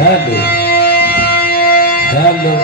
Hello. Hello.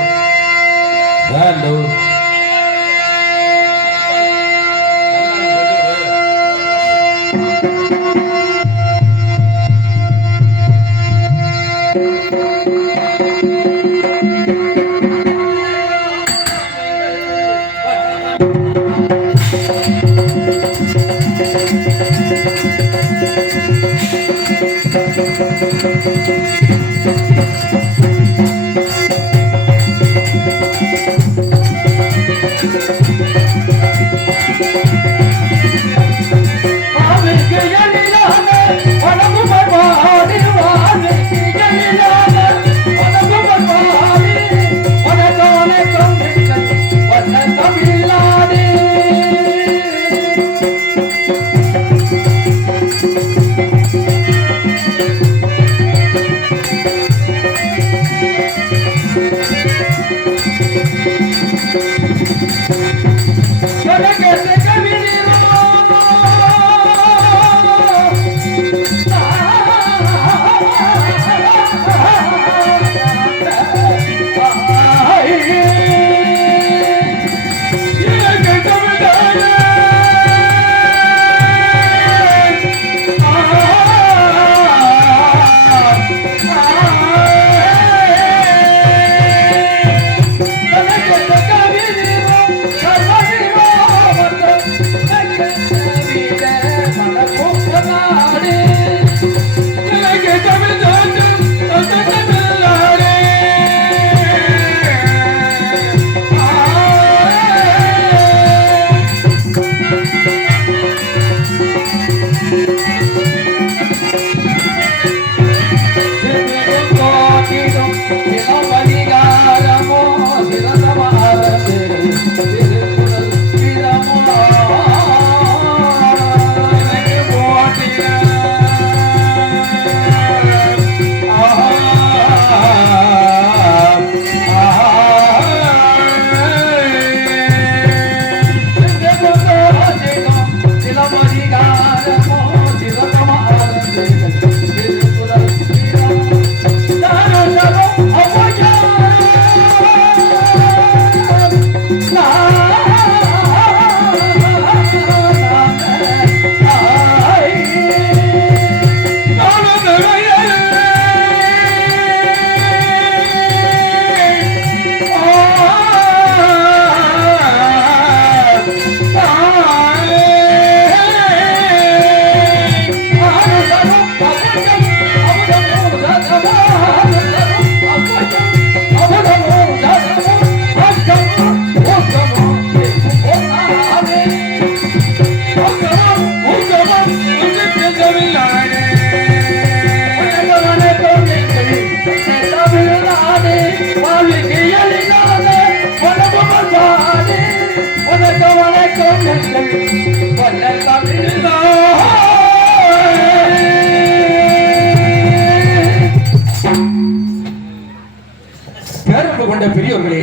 பெரியவர்களே,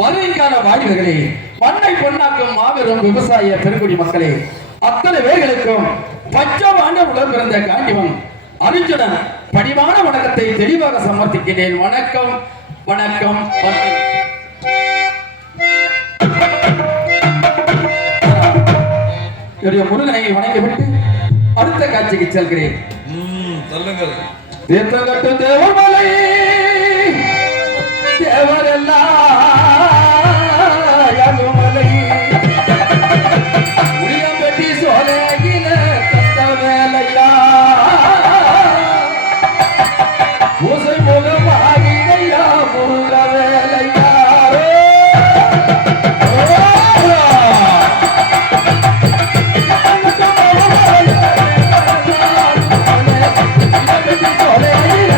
வருங்கால வாலிபர்களே, பண்ணை பொன்னாக்கும் மாபெரும் விவசாய பெருங்குடி மக்களே, அத்தனை பேர்களுக்கும் பச்சவாண்ட உடல் பிறந்த காண்டிவன் அர்ஜுனன் பணிவான வணக்கத்தை தெளிவாக சமர்ப்பிக்கிறேன். வணக்கம் வணக்கம். முருகனை வணங்கிவிட்டு அடுத்த காட்சிக்கு செல்கிறேன். தேவமலை தேவரெல்லாம் மலை உளியம்பட்டி சோலையில கத்த வேலையா பூசை முகமாகியா முருக வேலையா சோலையில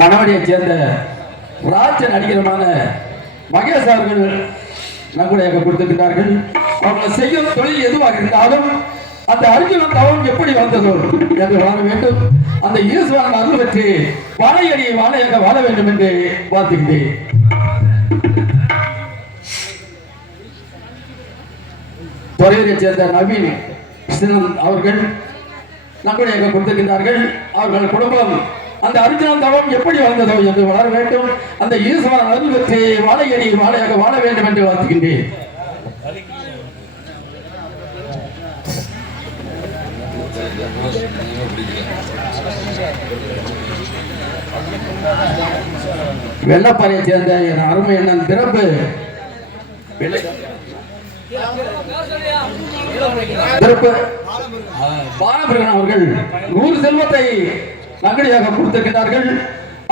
மணவடியை சேர்ந்த ராஜ நடிகருமான மகேஷ் அவர்கள் நம்முடைய கொடுத்திருக்கிறார்கள். அவங்க செய்யும் தொழில் எதுவாக இருந்தாலும் அந்த அர்ஜுனன் தவம் எப்படி வந்ததோ என்று வாழ வேண்டும். அந்த ஈஸ்வரன் அருள் பெற்று வாழையடி வாழையாக வாழ வேண்டும் என்று வாழ்த்துகிறேன். துறையை சேர்ந்த நவீன் கிருஷ்ணன் அவர்கள் நம்முடைய கொடுத்திருக்கிறார்கள். அவர்கள் குடும்பம் அந்த அர்ஜுனன் தவம் எப்படி வந்ததோ என்று வளர வேண்டும். அந்த ஈஸ்வரன் அருள் பெற்று வாழையடி வாழையாக வாழ வேண்டும் என்று வாழ்த்துகின்றேன். வெள்ளப்பாறையை சேர்ந்த என் அருமை அண்ணன் பிறப்பு பாலமுருகன் அவர்கள் 100 செல்வத்தை நகடியாக கொடுத்திருக்கிறார்கள்.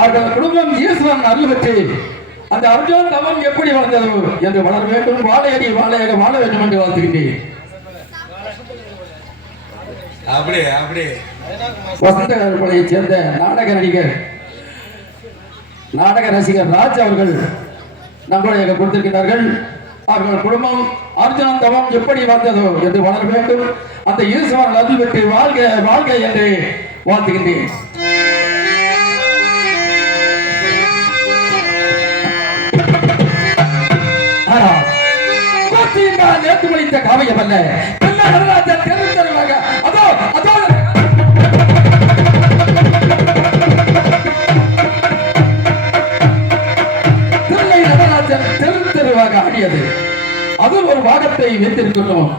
அவர்கள் குடும்பம் ஈஸ்வரன் அருள் பெற்று அந்த அர்ஜுனன் தவம் எப்படி வளர்ந்ததோ என்று வளர வேண்டும். வாழையடி வாழையாக வாழ வேண்டும் என்று வாழ்த்துகின்றேன். வசந்த கருப்பலையை சேர்ந்த நாடக நடிகர் நாடக ரசிகர் ராஜ் அவர்கள் நம்முடைய கொடுத்திருக்கிறார்கள். அவர்கள் குடும்பம் அர்ஜுனன் தவம் எப்படி வந்ததோ என்று வளர வேண்டும். அந்த ஈஸ்வரன் அருள் பெற்று வாழ்க வாழ்க என்று வாழ்த்துகின்றேன். நேற்று முடித்த காவியம் அல்ல. நடராஜன் தெரிவித்தருவாங்க. அதோ அதோ தில்லை நடராஜன் தெரிவித்தருவாக ஆடியது. அதில் ஒரு பாகத்தை வைத்திருக்கணும்.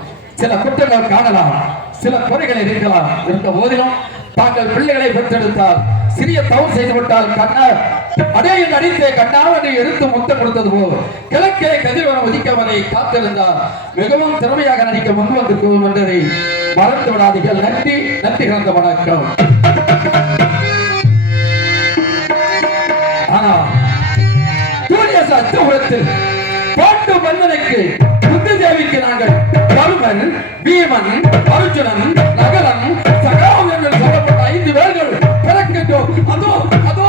சில குற்றங்கள் காணலாம், சில குறைகள் இருக்கலாம். இருந்த போதிலும் தாங்கள் பிள்ளைகளை பெற்றெடுத்தால் சிறிய தவறு செய்துவிட்டால் அடே என்று அடித்தே கண்ணாவனை எடுத்து முத்தம் கொடுத்தது போல் கிழக்கே கதிரவனம் உதிக்கவனை காத்திருந்தால் மிகவும் திறமையாக நடிக்க முன் வந்திருக்கும் என்பதை மறந்து விடாதீர்கள். நன்றி நன்றி கலந்த வணக்கம். ஆனா சூரியத்தில் பாட்டு மன்னனுக்கு புத்தி தேவிக்கு நாங்கள் தருமன், பீமன், அர்ஜுனன், நகரன், சகாவம் என்று சொல்லப்பட்ட 5 பேர்கள் பிறக்கின்றோம். அதோ அதோ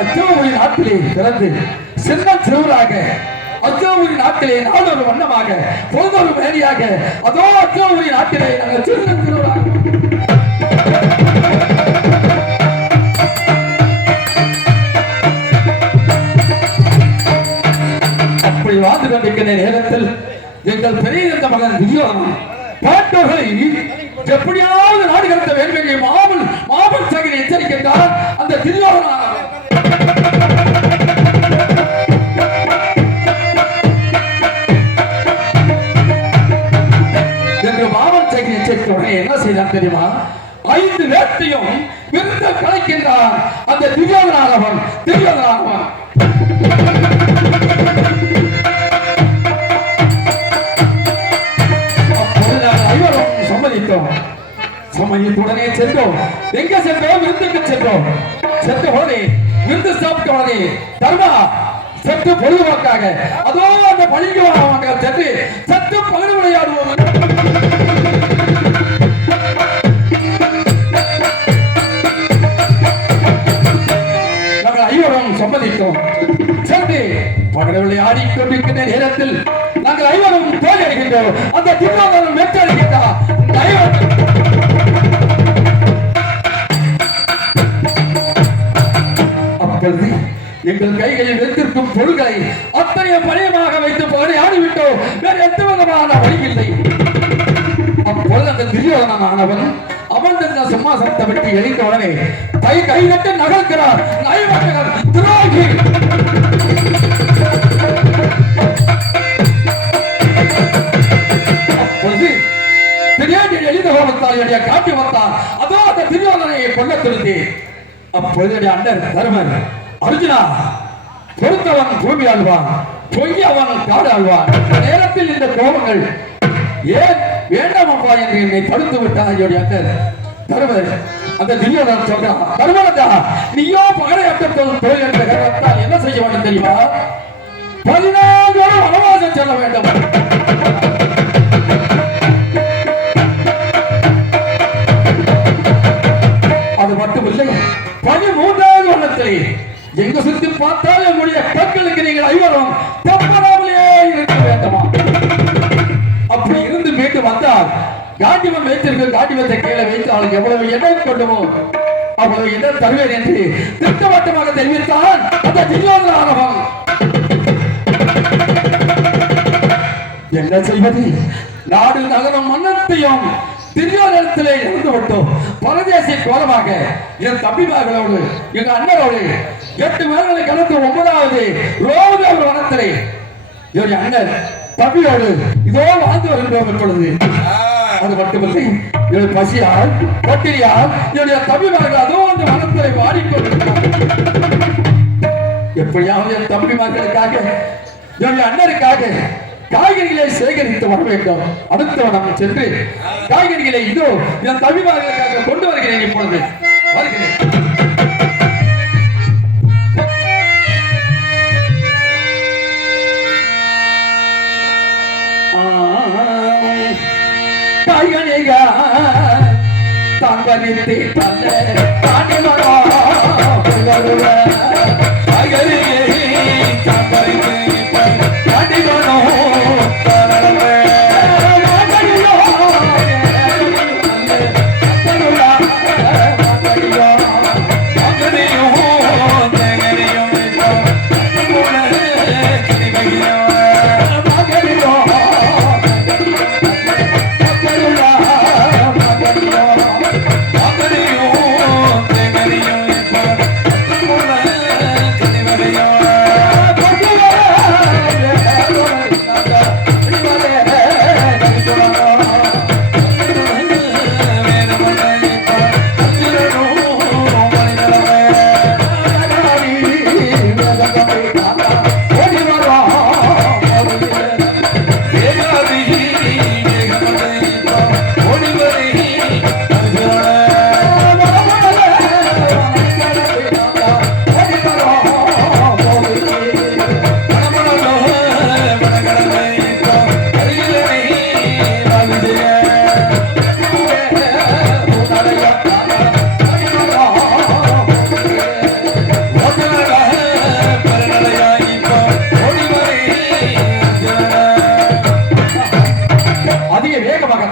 அச்சோபுரி நாட்டிலே பிறந்து சின்ன சிறுவராக அச்சோபுரி நாட்டிலே நாடொரு வண்ணமாக பொழுதொரு மேனியாக அதோ அச்சோபுரி நாட்டிலே நாங்கள் சின்ன சிறுவராக அப்படி வாழ்ந்து கொண்டிருக்கிற நேரத்தில் எங்கள் பெரிய மகன் துரியோதனன் பாண்டவர்களை எப்படியாவது நாடு கடத்த வேண்டும் மாபல் சகினை எச்சரிக்கின்றார். அந்த துரியோதனன் என்று மாபல் சகினை எச்சரிக்க உடனே என்ன செய்தான் தெரியுமா? 5 பேர்த்தையும் விருந்த கலைக்கின்றார். அந்த துரியோதனானவன் சமயத்துடனே சென்றோம். எங்க சென்றோம்? விருந்துக்கு சென்றோம். சென்ற போதே விருந்து சாப்பிட்ட போதே தர்மா சற்று பொழுதுபோக்காக அதோ அந்த பழிங்குவாங்க சென்று சற்று பகடு விளையாடுவோம். நாங்கள் 5 சம்மதித்தோம். சென்று பகடு விளையாடி கொண்டிருக்கின்ற நேரத்தில் நாங்கள் 5 தோல்வி அடைகின்றோம். அந்த துரியோதனன் வெற்றி அடைகின்றார். எங்கள் கைகளில் வைத்திருக்கும் பொருள்களை அத்தனைய பணியமாக வைத்து ஆடிவிட்டோம். வேறு எந்த விதமான வழி இல்லை. அப்பொழுது அந்த துரியோதனனானவன் அமர்ந்திருந்த சிம்மாசனத்தை விட்டு எரிந்த உடனே கை நட்டு நகர்க்கிறார். துரோகி அப்பொழுது திடீரென்று எளித கோபத்தால் காட்டி வந்தார். அதோ அந்த துரியோதனையை கொல்ல திருந்தி அப்பொழுது அண்டர் தருமன் அர்ஜுனா பொறுத்தவன் பூமி ஆழ்வான், பொய்யவன் காடு ஆழ்வான். நேரத்தில் இந்த கோபங்கள் ஏன் வேண்டாம் அப்பா என்று என்னை தடுத்து விட்டார். தருமர் அந்த திவ்யோதரன் சொல்றான், தர்மராஜா நீயோ பகடையாட்டத்தோடு தொழில் என்ற காரணத்தால் என்ன செய்ய வேண்டும் தெரியுமா? 14 வனவாசம் செல்ல வேண்டும். அது மட்டுமில்லை, 13வது வருடத்திலே எங்க சுத்தி பார்த்தால் என்னுடைய கற்களுக்கு நீங்கள் ஐவரும் தப்பராமலே இருக்க வேண்டுமா? அப்படி இருந்து மீண்டும் வந்தால் காண்டிவன் வைத்திருக்க காண்டிவத்தை கீழே வைத்து அவளுக்கு எவ்வளவு இடம் கொண்டுமோ அவ்வளவு இடம் தருவேன் என்று திட்டவட்டமாக தெரிவித்தான் அந்த திவ்யோதரன். என்ன செய்வது? நாடு நகரம் மன்னத்தையும் திவ்யோதரத்திலே இருந்து விட்டோம். பரதேசி கோலமாக என் தம்பிமார்களோடு எங்க அண்ணரோடு 8 மேல்களை கடந்து 9வது ரோதவர் வனத்திலே என்னுடைய அண்ணன் தம்பியோடு இதோ வாழ்ந்து வருகின்றோம் எப்பொழுது. அது மட்டுமில்லை, என்னுடைய பசியால் பட்டினியால் என்னுடைய தம்பிமார்கள் அதோ அந்த வனத்திலே வாடிக்கொண்டிருக்கிறார். எப்படியாவது என் தம்பிமார்களுக்காக என்னுடைய அண்ணருக்காக காய்கறிகளை சேகரித்து வர வேண்டும். அடுத்த வனம் சென்று காய்கறிகளை இதோ என் தம்பிமார்களுக்காக கொண்டு வருகிறேன். இப்பொழுது வருகிறேன். காய்கறிகள் தான் வரித்து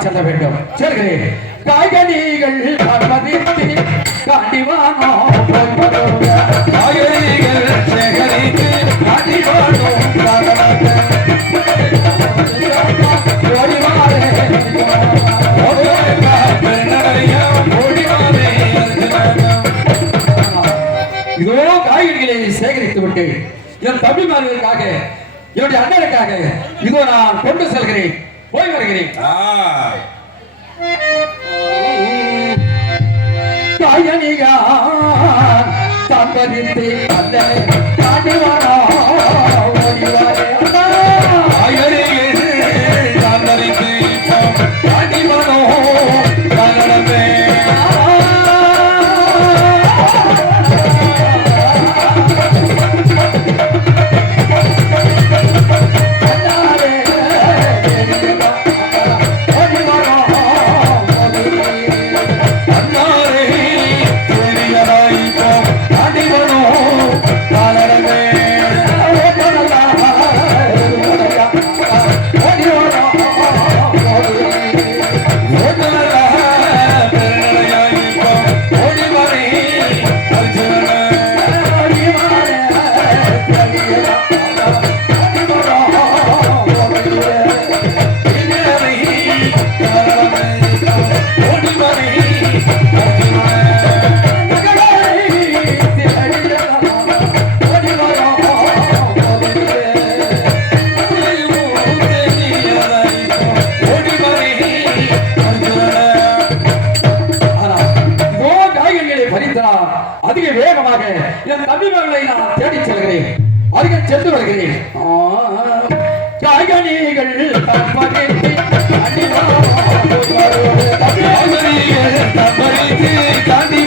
செல்ல வேண்டும். செல்கிறேன். காய்கறிகள் காண்டிவானோ காய்கறிகள் சேகரித்து காண்டிவானோ இதோ காய்கறிகளை சேகரித்து விட்டு என் தம்பிமார்களுக்காக என்னுடைய அண்ணனுக்காக இதோ நான் கொண்டு செல்கிறேன். போய் வருகிறேன். தம்பதித்து காண்டிவானோ அதிக வேகமாக என் தம்பிமார்களை நான் தேடி செல்கிறேன். அருகே சென்று வருகிறேன். காய்கறிகள் காண்டி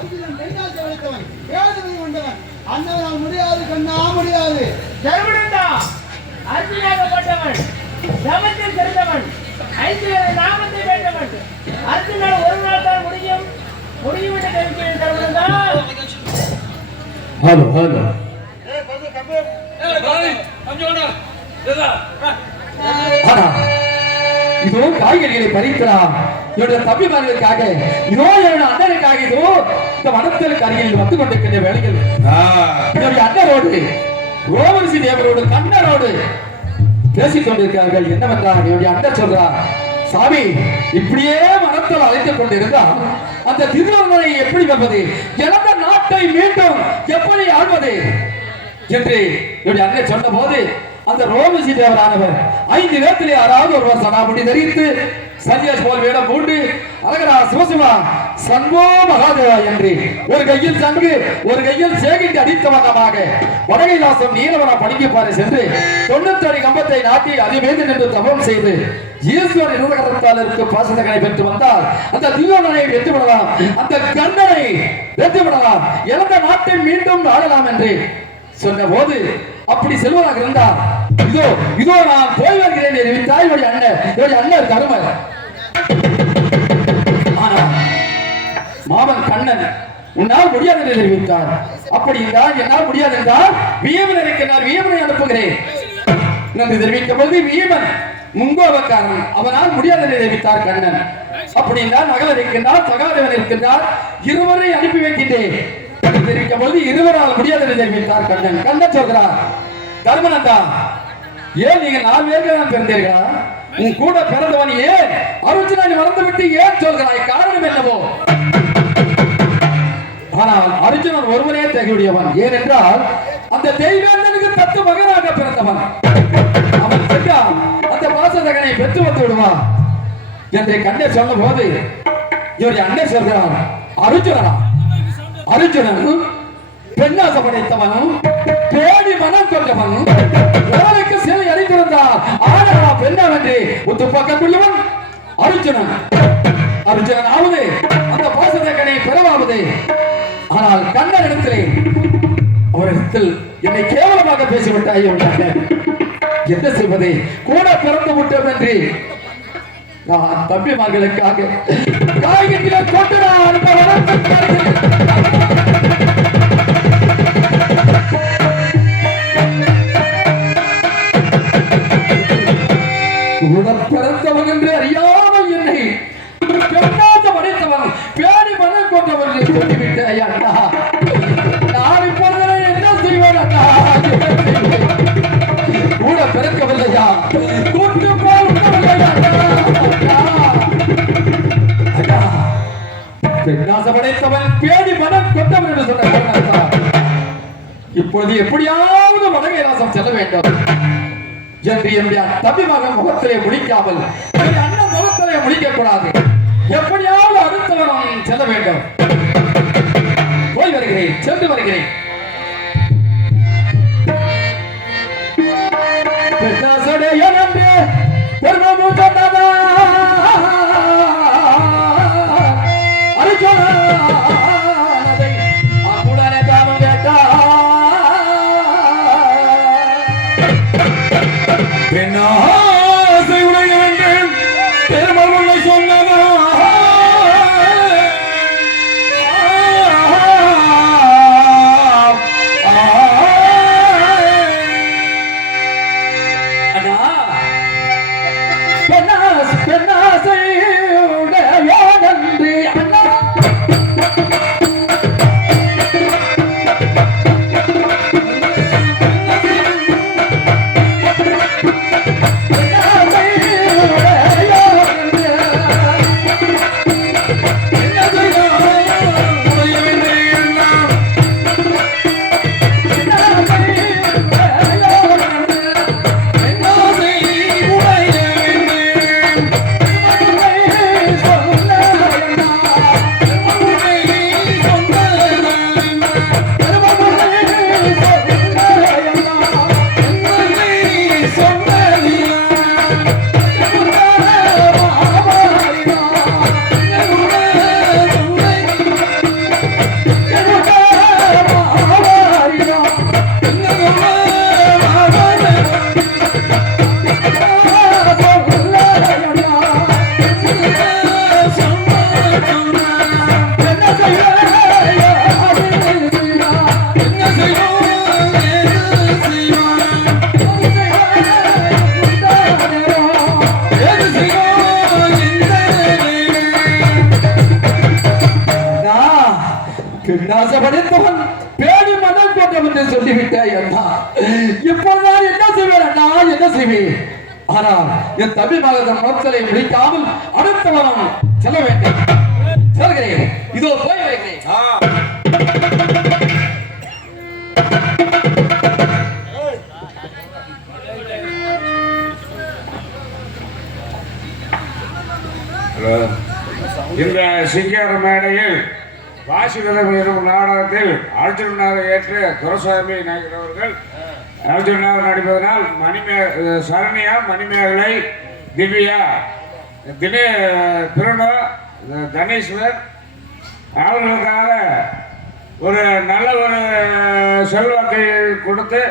அர்ஜுனன் பெண்ணாசை வளர்த்தவன், வேதனை கொண்டவன். அண்ணனால் முடியாது, கண்ணா முடியாது. தர்மனந்தா அர்ஜுனாகப்பட்டவன், தவத்தில் சிறந்தவன், ஐந்தியரை நாமத்தை வேண்டவன். அர்ஜுனால் ஒரு நாள் தான் முடியும் என்று தெரிவிக்கிறேன். தர்மனந்தா ஹலோ ஹலோ இதோ காய்கறிகளை பறிக்கலாம் என்னுடைய தம்பிமார்களுக்காக, இதோ என்னுடைய அண்ணனுக்காக, இதோ இந்த வனத்தலுக்கு அருகில் வந்து கொண்டிருக்கின்ற வேலைகள் என்னுடைய அண்ணனோடு ரோமரிசி தேவரோடு கண்ணனோடு பேசிக் கொண்டிருக்கிறார்கள். என்னவென்றால் என்னுடைய அண்ணன் சொல்றார், சாமி இப்படியே மனத்தில் அழைத்துக் கொண்டிருந்தால் அந்த திருவண்ணனை எப்படி வருவது, இழந்த நாட்டை மீண்டும் எப்படி ஆள்வது என்று என்னுடைய அண்ணன் சொன்ன போது அந்த ரோமசி தேவரானவர் 5 நேரத்திலே யாராவது ஒருவர் சனாபுடி தரித்து சன்னியாசி போல் வேடம் பூண்டு அழகரா சிவசிவா சண்போ மகாதேவா என்று ஒரு கையில் சங்கு ஒரு கையில் சேகிட்டு அடித்த வண்ணமாக வடகைலாசம் நீலவன பணிக்குப்பாறை சென்று 96 கம்பத்தை நாட்டி அதிவேந்து நின்று தவம் செய்து ஈஸ்வரன் இருவகரத்தாளருக்கு பாசத்தகனை பெற்று வந்தால் அந்த திருவண்ணனை வெற்றி விடலாம், அந்த கண்ணனை வெற்றி விடலாம், இழந்த நாட்டை மீண்டும் ஆளலாம் என்று சொன்ன போது அப்படி செல்வதாக இருந்தார். இதோ இதோ நான் போய் வருகிறேன் என் தாயுடைய அண்ணன் கருமை. ஆனால் மாமன் கண்ணன் உன்னால் முடியாது என்று தெரிவித்தார். அப்படி என்றால் என்னால் முடியாது என்றால் வீமன் இருக்கிறார், வீமனை அனுப்புகிறேன் என்று தெரிவிக்கும் பொழுது வீமன் முங்கோபக்காரன், அவனால் முடியாது என்று தெரிவித்தார் கண்ணன். அப்படி என்றால் நகல் இருக்கின்றார், சகாதேவன் இருக்கின்றார், இருவரை அனுப்பி வைக்கின்றேன் தெரிவிக்கும் பொழுது இருவரால் முடியாது என்று தெரிவித்தார் கண்ணன். கண்ணன் சொல்கிறார், தர்மனந்தா ஏன் நீங்க 4 பேருக்கு தான் பிறந்தீர்களா? உன் கூட பிறந்தவன் ஏன் அர்ஜுனனை மறந்துவிட்டு ஏன் சொல்கிறாய்? காரணம் என்னவோ? ஆனால் அர்ஜுனன் ஒருவனே தகுதியவன். ஏனென்றால் அந்த தெய்வேந்தனுக்கு 10 மகனாக பிறந்தவன். அவன் சென்றால் அந்த பாசதகனை பெற்று வந்து விடுவான் என்று கண்ணன் சொன்ன போது இவருடைய அண்ணன் சொல்கிறான், அர்ஜுனன் பெண்ணாசை படைத்தவனும் பேடி மனம் கொண்டவனும் உடலுக்கு சிலை அடித்திருந்தார். ஆடவா பெண்ணாவென்று ஒத்து பார்க்கக்கூடியவன் அர்ஜுனன் ஆவது அந்த பாசதகனை பெறவாவது. ஆனால் கண்ணன் இடத்திலே அவரிடத்தில் என்னை கேவலமாக பேசிவிட்டாய், என்ன செய்வது? கூட பிறந்து விட்டோம் என்று நான் தம்பிமார்களுக்காக காய்கறிகளை கொண்டு நான் கூட பிறந்தவன் என்று அறியாமல் என்னை பெண்ணாச படைத்தவன் பேடி மனம் கொண்டவன் என்று சொல்லிவிட்டாய் அண்ணா. நான் இப்பொழுது என்ன செய்வேன் அண்ணா? கூட பிறக்கவில்லையா? கூட்டு போல் உண்ணவில்லையா அண்ணா? பெண்ணாச படைத்தவன் பேடி மனம் கொண்டவன் என்று சொன்ன இப்பொழுது எப்படியாவது வடகைலாசம் செல்ல வேண்டும் என்று என்னுடைய தம்பி மகன் முகத்திலே முடிக்காமல் அண்ணன் முகத்திலே முடிக்க கூடாது. எப்படியாவது அடுத்தவன் செல்ல வேண்டும். போய் வருகிறேன், சென்று வருகிறேன். பெண்ணாசை உடைய வேண்டும் பெருமாள் உள்ள சொன்னதா படித்தவன் பேடி மதம் கொண்டவன் என்று சொல்லிவிட்டேன் அண்ணா. இப்போது நான் என்ன செய்வேன் அண்ணா, என்ன செய்வேன்? ஆனால் என் தமிழ் மகதம் மக்களை முடிக்காமல் அடுத்த வாரம் செல்ல வேண்டும். சொல்கிறேன், இதோ போய் வைக்கிறேன். இந்த சிங்கார மேடையில் வாசிகதம் எனும் நாடகத்தில் அர்ஜுனாவை ஏற்று துரசாமி நாயகர் அவர்கள் அர்ஜுனாவை நடிப்பதனால் சரண்யா, மணிமேகலை, திவ்யா, பிரணோ, தனேஸ்வர் அவர்களுக்காக ஒரு நல்ல ஒரு செல்வாக்கை கொடுத்து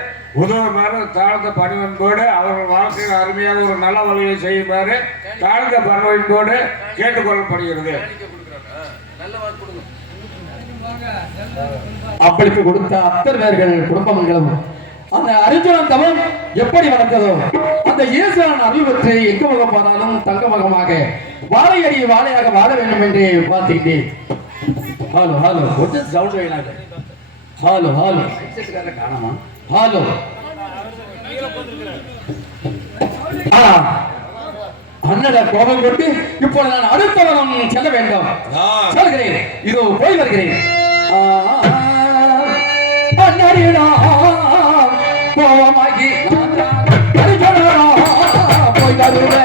உதவுமாறு தாழ்ந்த பணிவன்போடு அவர்கள் வாழ்க்கையில் அருமையாக ஒரு நல்ல வழியை செய்யுமாறு தாழ்ந்த பணிவன்போடு கேட்டுக்கொள்ளப்படுகிறது. அப்படிக்கு கொடுத்த அத்தனை பேர்கள் குடும்பங்களும் அந்த அர்ஜுனன் தவம் எப்படி வளர்ந்ததோ அந்த ஈஸ்வரன் அருள் பெற்று எங்க முகம் போனாலும் தங்க முகமாக வாழையடி வாழையாக வாழ வேண்டும் என்று பார்த்துக்கிட்டேன். ஹலோ ஹலோ கொஞ்சம் சவுண்ட் வேணாங்க. ஹலோ ஹலோ காணாமா? ஹலோ அண்ணட கோபம் கொண்டு இப்பொழுது நான் அடுத்த வாரம் செல்ல வேண்டும். சொல்கிறேன், இதோ போய் வருகிறேன். கோபமாகி போய் வருவேன்.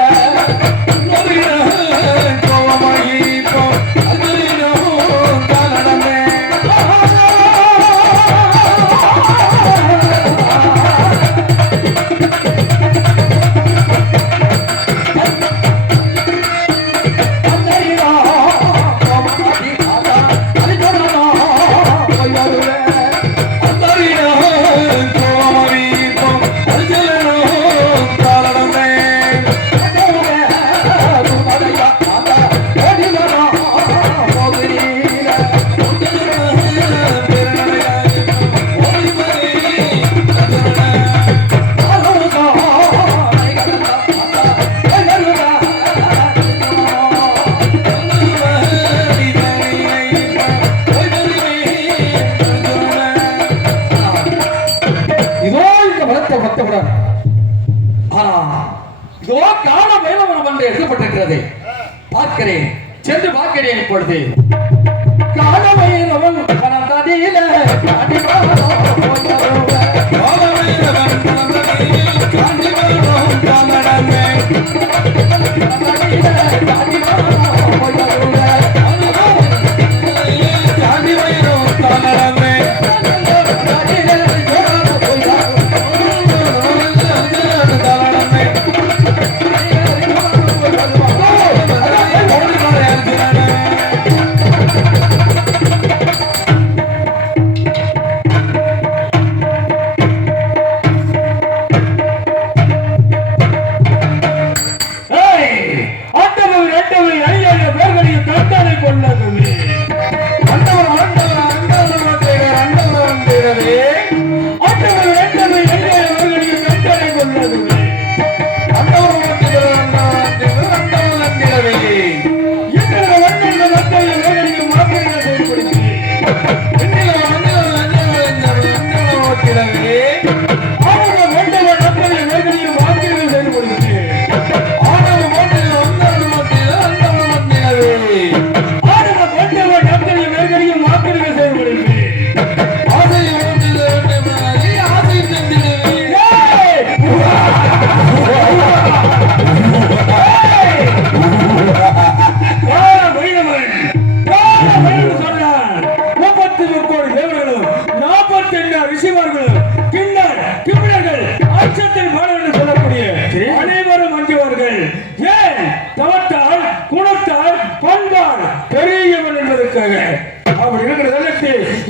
பார்க்கிறேன், சென்று பார்க்கிறேன். இப்பொழுது காலமைரவன் கணந்ததியில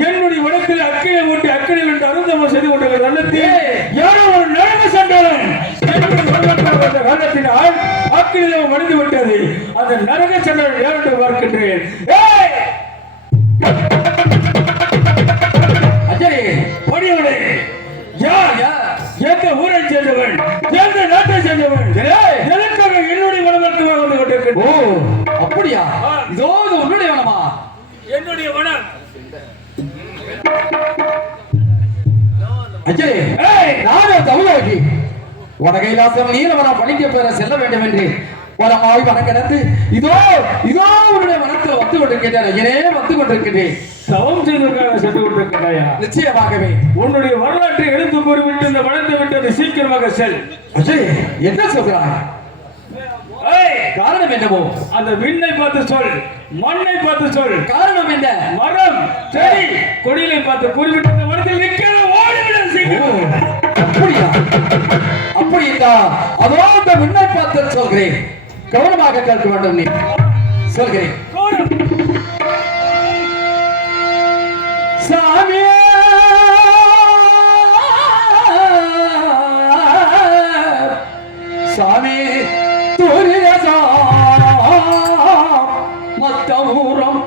என்னுடைய உடத்தில் அக்கறை ஊட்டி அக்கறை என்று அருந்தம செய்து கொண்ட நல்லத்தில் யாரோ ஒரு நரக சண்டாளன் காரணத்தினால் அக்கறை மடிந்து விட்டது. அந்த நரக சண்டாளன் யார் என்று பார்க்கின்றேன். அஜய் நானே தவுலோகி வடகைலாசம் நீலவனம் பணிக்க பெற செல்ல வேண்டும் என்று வளமாய் வனம் கிடந்து இதோ இதோ உன்னுடைய மனத்தில் வந்து கொண்டிருக்கின்றேன் ஐயனே வந்து கொண்டிருக்கின்றேன் தவம் செய்வதற்காக சென்று கொண்டிருக்கிறாயா? நிச்சயமாகவே உன்னுடைய வரலாற்றை எடுத்து கூறிவிட்டு இந்த வளர்ந்து விட்டது சீக்கிரமாக செல். அஜய் என்ன சொல்கிறாய்? காரணம் என்னவோ? அந்த விண்ணை பார்த்து சொல், மண்ணை பார்த்து சொல். காரணம் என்ன? மரம் செடி கொடிகளை பார்த்து கூறிவிட்டு இந்த வனத்தில் நிற்கிற ஓடிவிட சீக்கிரம். அப்படியா? அப்படி என்றால் அதோ அந்த விண்ணை பார்த்து சொல்கிறேன், கவனமாக கேட்க வேண்டும். நீ சொல்கிறேன் சாமி சாமி துரிதா மத்தூரம்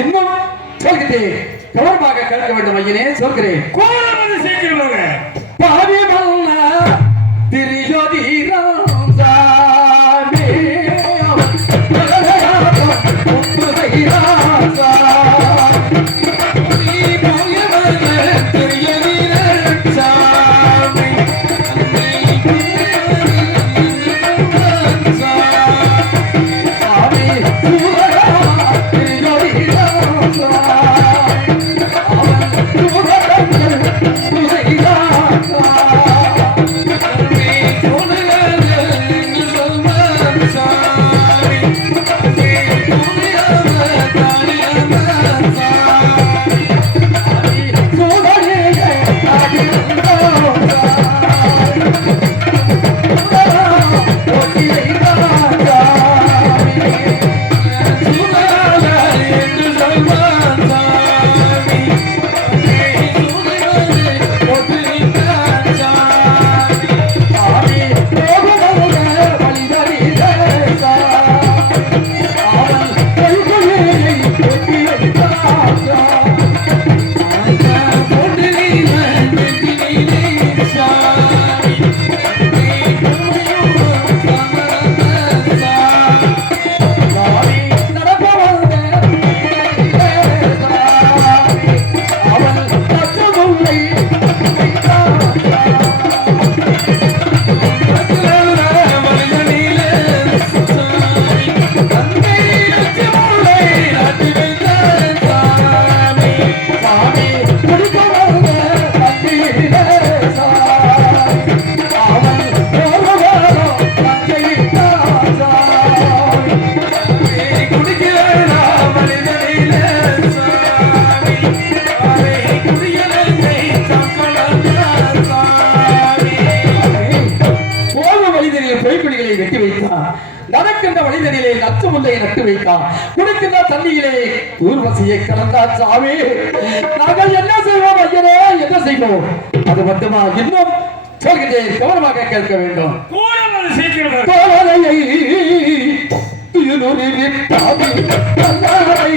இன்னும் சொல்கிறேன், கவனமாக கேட்க வேண்டும் ஐயனே. சொல்கிறேன் சீக்கிரமாக பாவி மல்ல திரியோதீரம் சாமி உப்பு செய்ராசா என்று சொல்வார் ஊர்வசியை கலந்தா சாமி நாங்கள் என்ன செய்வோம் ஐயனே என்ன செய்வோம் அது மட்டுமா இன்னும் சொல்கிறேன் கவனமாக கேட்க வேண்டும் கூடவது சீக்கிரம் தோலையை இருளில் தாவி கல்லாரை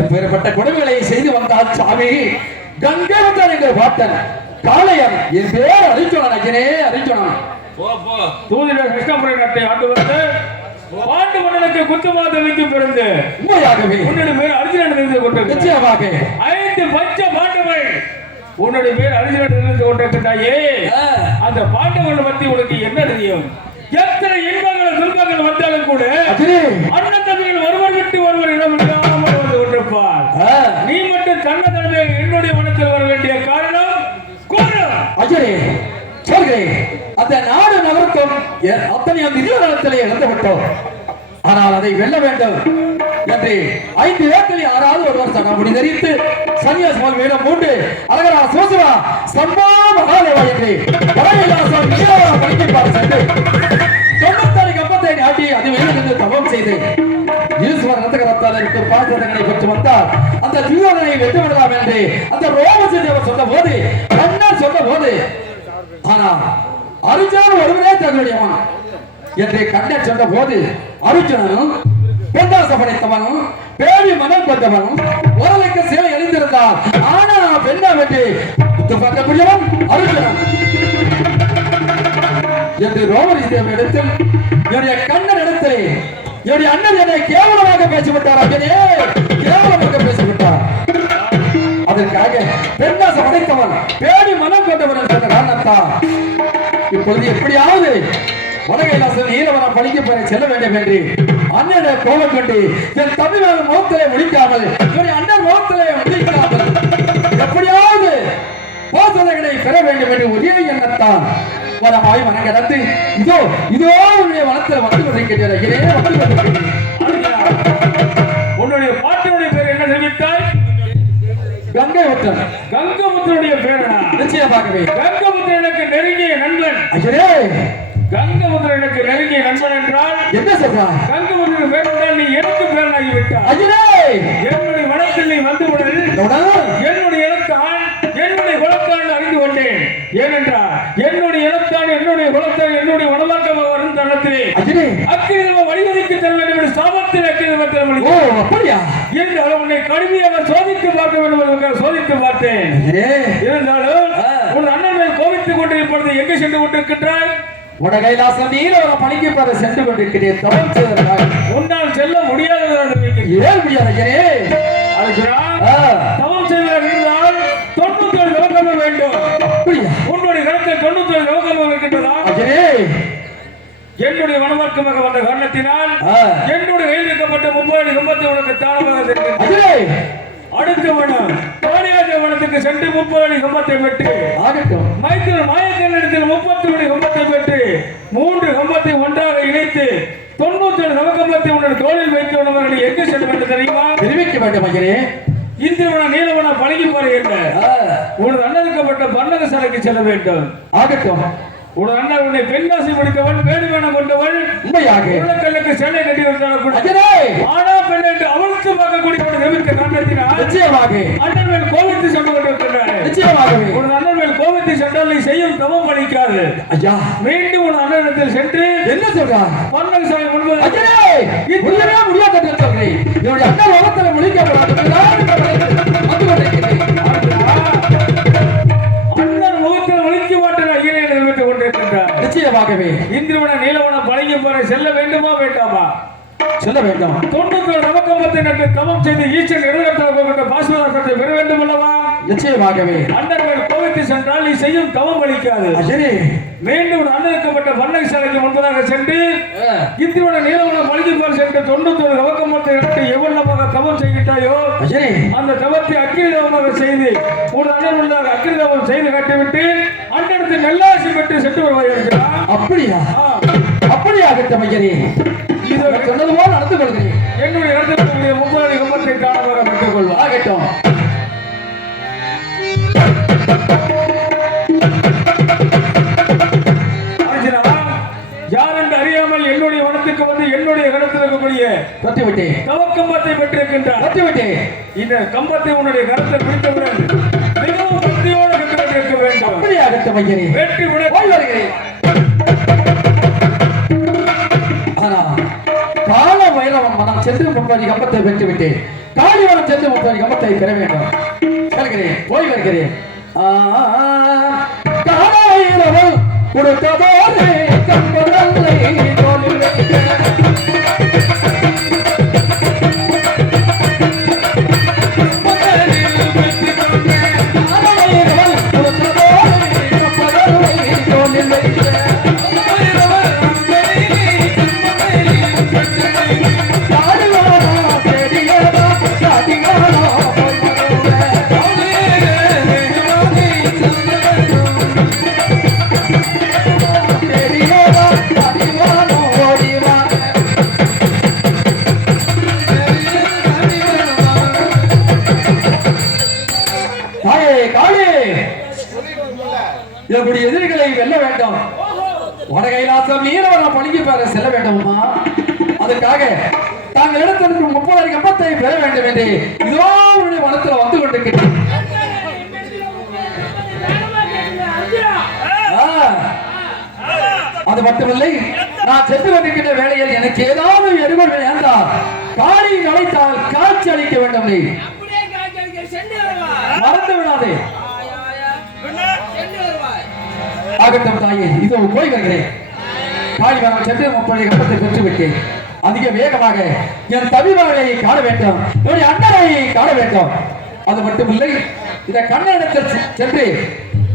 இப்பேற்பட்ட கொடுமைகளை செய்து வந்தால் சாமி கங்கை வந்தான் எங்கள் பாட்டன் காளையன் என் பேர் அரிச்சோனன் ஐயனே அரிச்சோனன் தூதிடர் கிருஷ்ணபுரி நாட்டை ஆண்டு வந்து பாண்டு மன்னனுக்கு குத்துமாத வைத்து பிறந்து உண்மையாகவே உன்னுடைய பேர் அர்ஜுனன் இருந்து கொண்டிருக்கிறார் நிச்சயமாக 5 பஞ்ச பாண்டவர்கள் உன்னுடைய பேர் அர்ஜுனன் இருந்து கொண்டிருக்கிறாயே அந்த பாண்டவர்கள் பத்தி உனக்கு என்ன தெரியும் எத்தனை இன்பங்கள் துன்பங்கள் வந்தாலும் கூட அண்ணன் தம்பிகள் ஒருவர் விட்டு ஒருவர் இடம் இல்லாமல் வந்து கொண்டிருப்பார் நீ மட்டும் தன்னதனமே என்னுடைய மனத்தில் வர வேண்டிய காரணம் கூறும் அஜரே சொல்கிறேன் அந்த நாடு நகரத்தும் அத்தனை நிதியோரத்திலே இழந்துவிட்டோம் ஆனால் அதை வெல்ல வேண்டும் என்று 5 வேர்களில் யாராவது ஒருவர் சடாமுடி தரித்து சன்னியாசம் வேடம் மூண்டு அழகரா சோசுவா சம்பா மகாதேவா என்று வடகைலாசம் நீராவா படிப்பார் சென்று 96 கம்பத்தை நாட்டி அது வேண்டிருந்து தவம் செய்து ஈஸ்வர ரத்தகரத்தால் இருக்கும் பாத்திரங்களை பெற்று வந்தால் அந்த தீவிரனை வென்று விடலாம் என்று அந்த ரோமசி தேவர் சொன்ன போது கண்ணன் சொன்ன போது ஆனால் அர்ஜுனன் ஒருவரே தகுதியவன் என்று கண்ணன் சொன்ன போது அர்ஜுனனும் பெண்டாச படைத்தவனும் பேடி மனம் கொண்டவனும் உரலுக்கு சேவை எழுந்திருந்தார் ஆனா பெண்ணா வெற்றி பார்க்கக்கூடியவன் அர்ஜுனன் என்று ரோமரி தேவன் இடத்தில் என்னுடைய கண்ணன் இடத்திலே என்னுடைய அண்ணன் என்னை கேவலமாக பேசிவிட்டார் அங்கனே கேவலமாக பேசிவிட்டார் அதற்காக பெண்ணாச படைத்தவன் பேடி மனம் கொண்டவன் என்ற காரணத்தால் இப்பொழுது எப்படியாவது வடகைலாசன் ஈரவனம் பணிக்கு பெற செல்ல வேண்டும் என்று அண்ணனை கோபம் கொண்டு என் தமிழ் முகத்திலே முடிக்காமல் என்னுடைய அண்ணன் முகத்திலே முடிக்காமல் எப்படியாவது போசனைகளை பெற வேண்டும் என்று ஒரே எண்ணத்தான் வரமாய் மனம் கடந்து இதோ இதோ உன்னுடைய வனத்தில் வந்து கொண்டிருக்கிறேன் உன்னுடைய பாட்டினுடைய பேர் என்ன தெரிவித்தாய் கங்கைமுத்தன் கங்கமுத்தனுடைய பேரனா நிச்சயமாகவே கங்கமுத்தன் எனக்கு நெருங்கிய நண்பன் ஐயரே கங்கமுத்தன் எனக்கு நெருங்கிய நண்பன் என்றால் என்ன சொல்றாய் கங்கமுத்தன் பேரென்றால் நீ எனக்கு பேரனாகி விட்டாய் ஐயரே என்னுடைய வனத்தில் நீ வந்தவுடன் என்னுடைய இனத்தான் என்னுடைய குலத்தான் அறிந்து கொண்டேன் ஏனென்றால் என்னுடைய இனத்தான் என்னுடைய குலத்தான் என்னுடைய வனவாக்கம் வரும் தருணத்திலே அக்கிரம வழிவதைக்கு தர வேண்டும் என்று சாபத்தில் அக்கிரமத்தில் ஓ அப்படியா இருந்தாலும் உன்னை கடுமையாக சோதித்து பார்க்க வேண்டும் என்று சோதித்து பார்த்தேன் இருந்தாலும் உன் அண்ணன் மேல் கோபித்துக் கொண்டு இப்பொழுது எங்கே சென்று கொண்டிருக்கின்றாய் வடகைலாசம் நீலவரம் பணிக்கு பெற சென்று கொண்டிருக்கிறேன் தவம் செய்ததற்காக உன்னால் செல்ல முடியாதது ஏன் முடியாது தவம் செய்வதாக இருந்தால் 97 லோகமும் வேண்டும் அப்படியா உன்னுடைய கருத்தை 97 லோகமும் இருக்கின்றதா என்னுடைய வனமார்க்கமாக வந்த காரணத்தினால் என்னுடைய கையில் வைக்கப்பட்ட 30 கம்பத்தை உனக்கு தானமாக அடுத்த வனம் கோடியாஜ வனத்துக்கு சென்று 30 கம்பத்தை பெற்று மைத்திர மாயக்கண்ணிடத்தில் 30 கம்பத்தை பெற்று 3 கம்பத்தை ஒன்றாக இணைத்து 97 நவகம்பத்தை உன்னுடைய தோளில் வைத்து உணவர்கள் எங்கு செல்ல வேண்டும் தெரியுமா தெரிவிக்க வேண்டும் ஐயரே இந்திரவன நீலவன பழகி பாரு என்ன உனது அண்ணனுக்கப்பட்ட பன்னக சாலைக்கு செல்ல வேண்டும் ஆகட்டும் ஒரு அண்ணன் உன்னை பெண்ணாசி படித்தவன் வேணுமென கொண்டவன் உண்மையாக உள்ளக்கல்லுக்கு சேலை கட்டி வந்தாலும் கூட அஜரே ஆனா பெண் என்று அவளுக்கு பார்க்கக்கூடியவன் நிமித்த காரணத்தினால் நிச்சயமாக அண்ணன் மேல் கோபத்தை சென்று கொண்டிருக்கிறார். நிச்சயமாகவே ஒரு அண்ணன் மேல் கோபத்தை சென்றால் நீ செய்யும் தவம் பலிக்காது. ஐயா மீண்டும் ஒரு அண்ணனிடத்தில் சென்று என்ன சொல்றார் பன்னக சாமி முன்பு அஜரே முடியவே முடியாது என்று சொல்றேன். என்னுடைய அண்ணன் உலகத்தில் அண்ணன் முகத்தில் ஒழிக்க மாட்டேன் ஐயனை நிறுவித்துக் கொண்டிருக்கின்றார். நிச்சயமாகவே இந்திரவன நீலவன பழகி போற செல்ல வேண்டுமா வேண்டாமா? சொல்ல வேண்டும். 90 நவக்கம்பத்தை நட்டு தவம் செய்து ஈச்சன் இடத்துல பாசுவதாசத்தை பெற வேண்டும் அல்லவா? நிச்சயமாகவே அண்ணன் மேல் கோபத்தை சென்றால் நீ செய்யும் தவம் பலிக்காது. அஜரே மீண்டும் அண்ணனுக்கப்பட்ட பன்னக சாலைக்கு முன்பதாக சென்று இந்திரவன நீலவன பழகி போற சென்று 90 நவக்கம்பத்தை நட்டு எவ்வளவாக தவம் செய்கிட்டாயோ அஜரே அந்த தவத்தை அக்கிரிதவமாக செய்து ஒரு அண்ணன் உள்ளாக அக்கிரிதவம் செய்து கட்டிவிட்டு அண்ணனுக்கு நல்லாசி பெற்று சென்று வருவாய். அப்படியா அப்படியாகட்டும் ஐயரே. இதை சொன்னது போல் நடந்து கொள்கிறேன். என்னுடைய இடத்திற்குரிய 30 கம்பத்தை காணமாக பெற்றுக் கொள்வார். ஆகட்டும். அர்ஜுனா, யார் என்று அறியாமல் என்னுடைய வனத்துக்கு வந்து என்னுடைய இடத்தில் இருக்கக்கூடிய தொட்டுவிட்டேன் தவக்கம்பத்தை பெற்றிருக்கின்றார். தொட்டுவிட்டேன். இந்த கம்பத்தை உன்னுடைய கருத்தில் பிடித்தவுடன் மிகவும் பக்தியோடு கட்டிருக்க வேண்டும். அப்படியாகட்டும் ஐயரே. வெற்றி விட போய் வருகிறேன். ஆனா கால வைரவம் மனம் சென்று 30 கம்பத்தை பெற்று விட்டேன். காளிவனம் சென்று 30 கம்பத்தை பெற வேண்டும். வருகிறேன் போய் வருகிறேன். காலையிரவல் கொடுத்ததோரே கம்பங்களை தோளில் வைத்தேன். இப்படி எதிரிகளை வெல்ல வேண்டும். வடகைலாசம் நீரவரம் பணிக்கு பெற செல்ல வேண்டுமா? அதுக்காக தாங்கள் இடத்திற்கு 30 கம்பத்தை பெற வேண்டும் என்று இதோ உன்னுடைய வனத்தில் வந்து கொண்டிருக்கிறேன். அது மட்டுமில்லை, நான் சென்று கொண்டிருக்கின்ற வேளையில் எனக்கு ஏதாவது எருமல் வேண்டாம். காளி நுழைத்தால் காட்சி அளிக்க வேண்டும். நீ மறந்து விடாதே. ஆகட்டும் தாயே, இதோ போய் வருகிறேன். காளிவனம் சென்று 30 கம்பத்தை பெற்று விட்டேன். அதிக வேகமாக என் தவிமகளை காண வேண்டும், என்னுடைய அண்ணனை காண வேண்டும். அது மட்டுமில்லை, இந்த கண்ணனிடத்தில் சென்று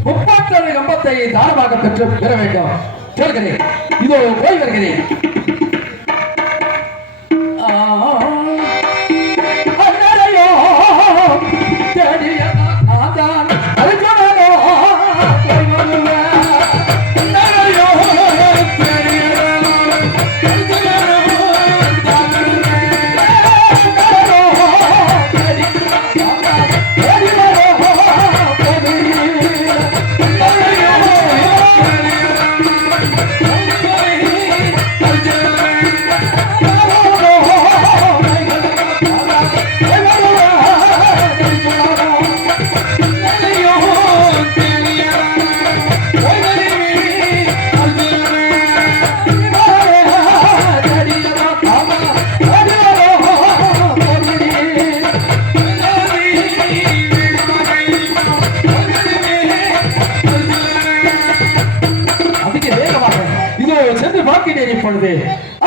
30 கம்பத்தை தானமாக பெற்று பெற வேண்டும். சொல்கிறேன், இதோ போய் வருகிறேன். அண்ணனையோ தேடிய நான் அர்ஜுனனோ போய் வருவேன். சென்று பார்க்கிறேன். இப்பொழுது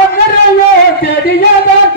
அண்ணரையோ தேடியதான்